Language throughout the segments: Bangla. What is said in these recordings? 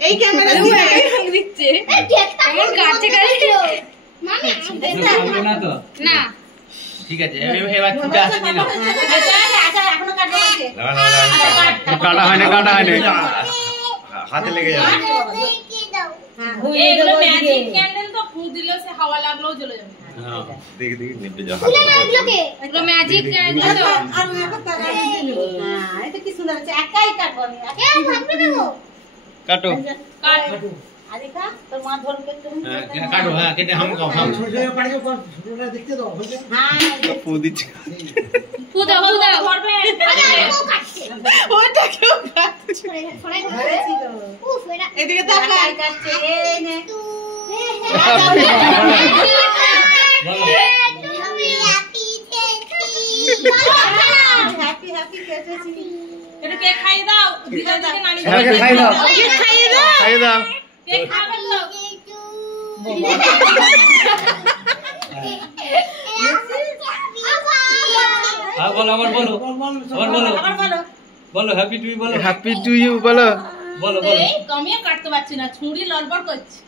এই ক্যামেরা দিচ্ছে কেমন কাটছে কাটছে মামি না তো না ঠিক আছে এবার ছুটে আসে নিয়ে নাও আচ্ছা এখনো কাটবো আছে কাটা হয় না হাতে লেগে যাবে এগুলো ম্যাজিক ক্যান্ডেল তো ফু দিলে সে হাওয়া লাগলেও জ্বলে যাবে হ্যাঁ দেখি নিভে যাও এগুলো ম্যাজিক ক্যান্ডেল তো আর একটা তারা হ্যাঁ এটা কি সুন্দর আছে একাই কাটবো একা ভাঙবে না কাটো কাটো আরে কা তোর মা ধরবে একটু কাটো হ্যাঁ কেটে हम खाओ हम छोटे पानी को छोटा देखते दो हां फू দিচ্ছে फू দাও করবে আরে ও কাটছে ওটা কেউ কাটছে ফড়াই কাটছে ও ফেরা এদিকে তাকাই কাটছে এই নে হ্যাপি হ্যাপি কেটেছি এটা কে খাইয়ে দাও দিদা দিকে নানি খাইয়ে দাও খাইয়ে দাও কে খাবে তো আবার বলো বলো হ্যাপি টু ইউ বলো এই কমিয়ে কাটতে পারছি না ছুরি লড়বড় করছে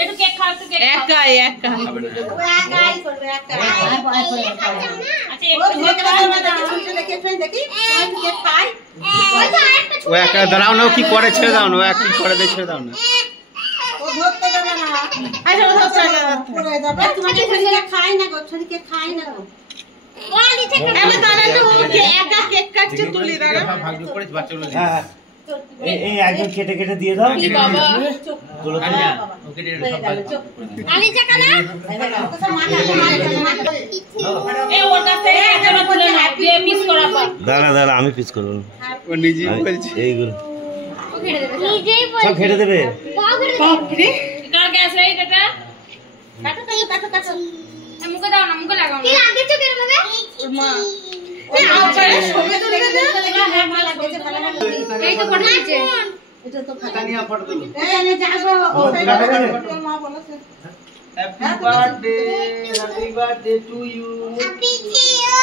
একটু কেক খাও একটু কেক একাই করবে একাই আচ্ছা একটু দেখি কেক খাই ও একা দাঁড়াও না কি করে ছেড়ে দাও না ও কি করে দে ছেড়ে দাও না ও ধরতে দেবে না আচ্ছা ও চলে পড়ে যাবে তোমাকে কেক খাই না গো ছুরি কেক খাই না গো ওয়ালি থেকে আমি দাঁড়া তো একা কেক কাটছে তুলি দাঁড়া ভাগ্য করেছে বাচ্চাগুলো হ্যাঁ এই একজন কেটে দিয়ে দাও কি বাবা তোলো না ওকে দিয়ে সব আলি চাকা না ওকে সব মাথা এই ওর কাছে একটা তুলে না দিয়ে পিস করাবা দাঁড়া আমি পিস করব ও নিজেই বলছে এইগুলো ও ঘেটে দেবে নিজেই বলছে সব ঘেটে দেবে বাপ রে কার গ্যাস রে এটা কাটো মুখে দাও না মুখে লাগাও না কি লাগেছে কেন বাবা মা এই আপারে সবে তো লেগে দে হ্যাঁ মা লাগেছে ভালো এই তো ফটো দিছে এটা তো ফাটা নিয়া ফটো দিল এই যাবো ও মা বলেছে হ্যাপি বার্থডে টু ইউ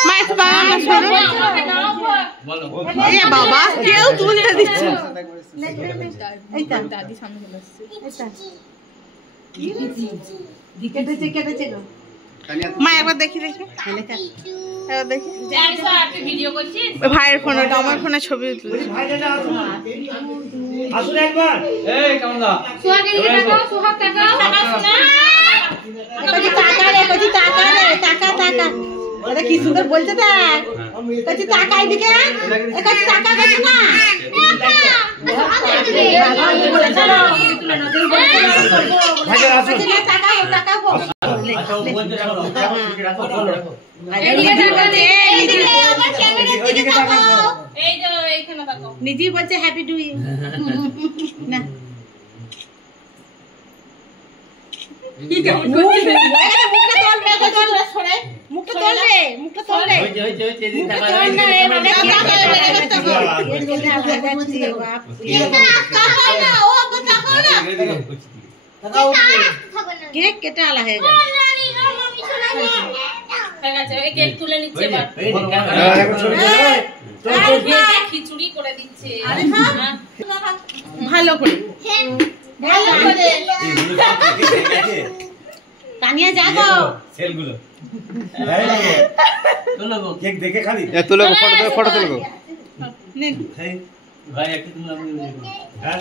মা একটু বাবা না শুনো বলো এ বাবা কেউ তুলে দিচ্ছে এইটা দাদি সামনে চলে আসছে এইটা কেটেছে গো মা একবার দেখি ভিডিও করছিস ভাইয়ের ফোনে আমার ফোনে ছবি তুলছি আসুন একবার এই কেমন দা সোহাগ এই টাকা সোহাগ টাকা টাকা ওটা কি সুন্দর বলছে দেখ কইছি টাকা এদিকে কইছি টাকা গেছে না ভাইজান আসুন টাকা নিজেই বলছে হ্যাপি টু ইউ না কেক কেটে আলা হয়ে গেল কেক তুলে নিচ্ছে খিচুড়ি করে দিচ্ছে ভালো করে তানিয়া যাবো সেলগুলো তুলো গো কেক দেখে খালি তুলো গো ফটো তুলো গো নিন ভাই একটু তুললাম হ্যাঁ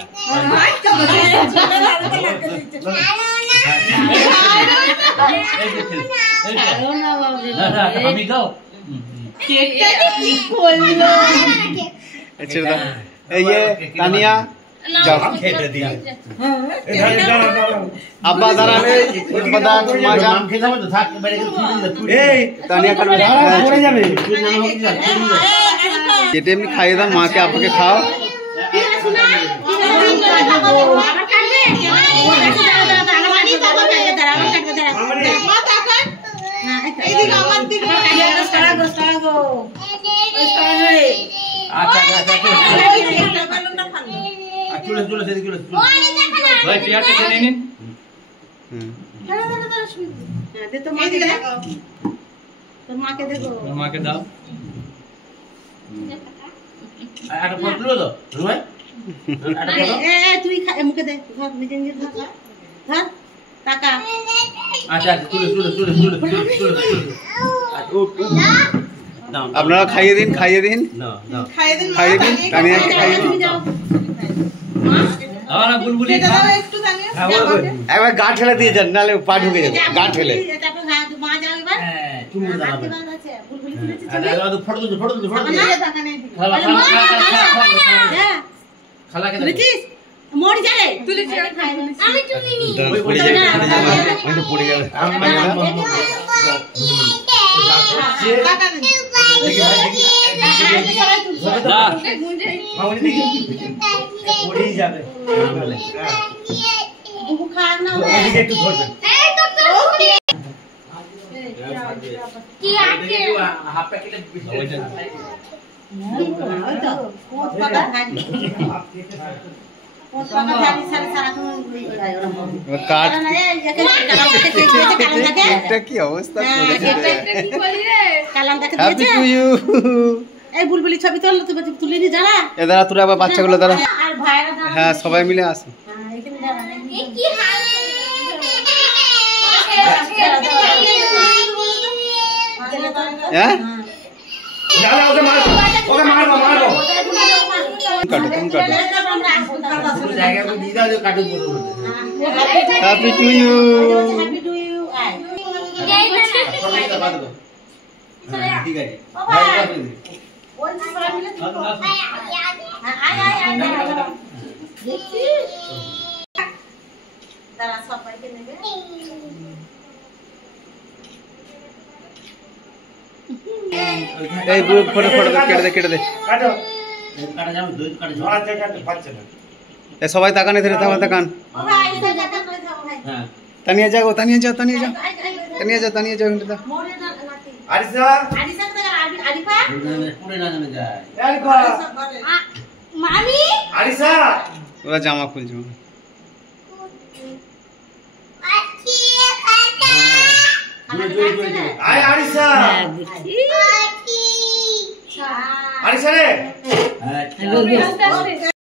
আমি দাও কেকটা কি করলো আচ্ছা ये तानिया जाओ खेते दिए अब्बा दाঁড়ালে बता मजा नाम খেতে হবে তো থাক বাইরে এই तानिया করবে পড়ে যাবে যেটা এমনি খাইয়ে দাও মাকে আপনাকে খাও মাকে দাও তুই মুখে দে, ধর নিজে নিজে ধর, ধর টাকা। আচ্ছা আপনারা খাইয়ে দিন খাইয়ে দিন খাইয়ে দিন, খাইয়ে দিন তানিয়াকে খাইয়ে দিন। বুলবুলি একটু জানিও। একবার গা ঠেলে দিয়ে যান, নাহলে পা ঢুকে যাবে গা ঠেলে। মা যাও এবার। চুমুর দাও বুলবুলি তুলেছে ফটো তুলো টাকা নেই। খালাকে তুলেছিস? মোড় যাবে। আমি তুলিনি। পড়ে যাবে আমি তো পড়ে যাবে। টাকা নেই। বুবু খাওয়ার না হলে কি আটকে হাফ প্যাকেট ওই তো কোত পাতা ধানি, কোত পাতা ধানি সারাক্ষণ কাট কারণ এটা কি অবস্থা করেছে কি করলি রে? কালাম দেখে হ্যাপি দিয়েছে। To you. এই বুলবুলি ছবি তোল, তুলিনি যারা। এ দাঁড়া তোরা আবার বাচ্চাগুলো দাঁড়া। আর ভাইরা দাঁড়া। হ্যাঁ সবাই মিলে আসো। এখানে দাঁড়া। এ কি হাল? হ্যাঁ ওকে মারবো কাটো তুমি কাটো। পুরো জায়গাটা দিয়ে দাও যে কাটুন বড় happy to you. Happy to you. আয় ঠিক আছে ওই যে সবাই মিলে আয় দেখছিস? দাঁড়া সবাইকে নেবে। এই গ্রুপ ফটো ফটো কেটে দে কেটে দে। কাটো কাটা যাবে দুই কাটা যাবে আচ্ছা কাটো পাচ্ছে না এ সবাই তাকান এখানে তাকান। ও ভাই এসে দেখা করে যাও ভাই। হ্যাঁ তানিয়া যাও তানিয়া যাও তানিয়া যাও আয় তানিয়া যাও এখানটা দাও। মোরে না নাকি আরিসা আরিসা তো আরিফা পুরো না জানা যায় আরিফা করে। মামি আরিসা ওরা জামা খুলছে। আয় আরিসা আরিসা রে আস্তে আস্তে